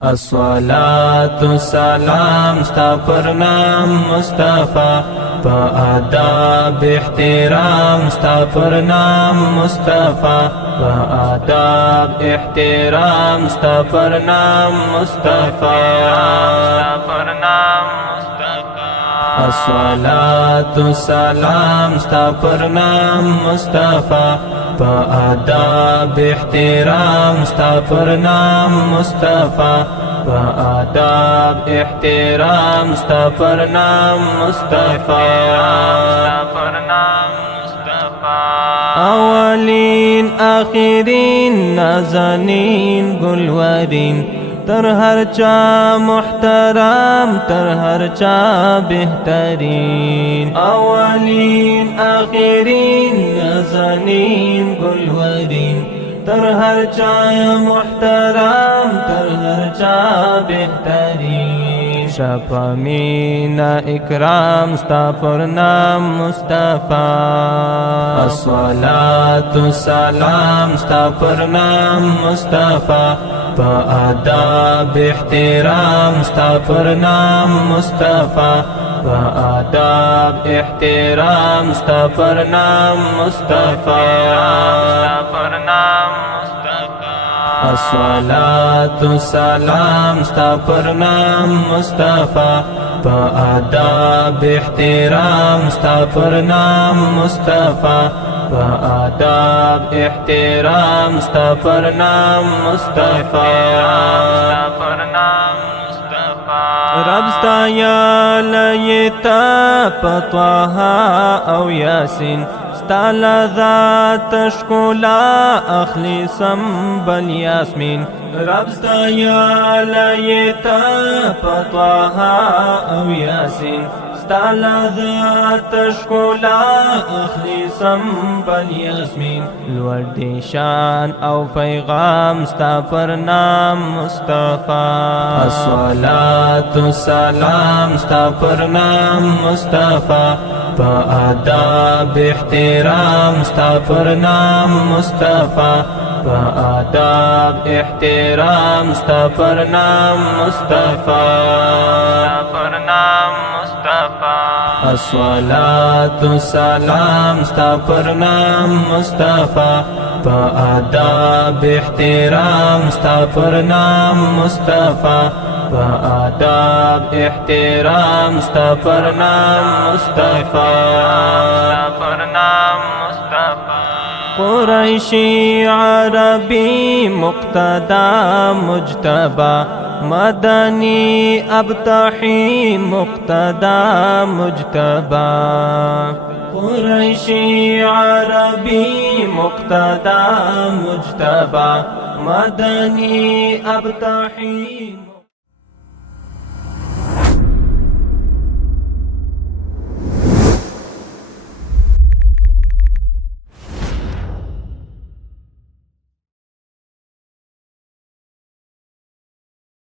الصلاة سلام ستا پر نام مصطفى پا آداب احترام ستا پر نام مصطفى پا آداب احترام ستا پر نام مصطفى الصلاة سلام ستا پر نام مصطفى پا آداب احترام ستا پر نام مصطفى پا آداب احترام ستا پر نام مصطفى اولین آخرین نازنین گلورین تر ہر چا محترم تر ہر چا بہترین اولین آخرین نازنین گلورین تر ہر چا محترم تر ہر چا بہترین شفامین اکرام ستا پر نام مصطفى الصلاة سلام ستا پر نام مصطفى پا آداب احترام ستا پر نام مصطفى پا آداب احترام ستا پر نام مصطفى الصلاة سلام ستا پر نام مصطفى پا آداب احترام ستا پر نام مصطفى پا آداب احترام ستا پر نام مصطفى رب ستا یا لیتا پا طاها او یاسین ستا لذات شکولا اخلی سنبل یاسمین رب ستا یا لیتا پا طاها او یاسین ستا لذات شکولا اخلی سنبل یاسمین لوردی شان او پیغام ستا پر نام مصطفى الصلاة سلام ستا پر نام مصطفى پا آداب احترام ستا پر نام مصطفى پا آداب احترام ستا پر نام مصطفى الصلاة سلام ستا پر نام مصطفى پا آداب احترام ستا پر نام مصطفى پا آداب احترام ستا پر نام مصطفى قریشی عربی مقتدا مجتبی مدنی ابتحی مقتدا مجتبی قریشی عربی مقتدا مجتبی مدنی ابتحی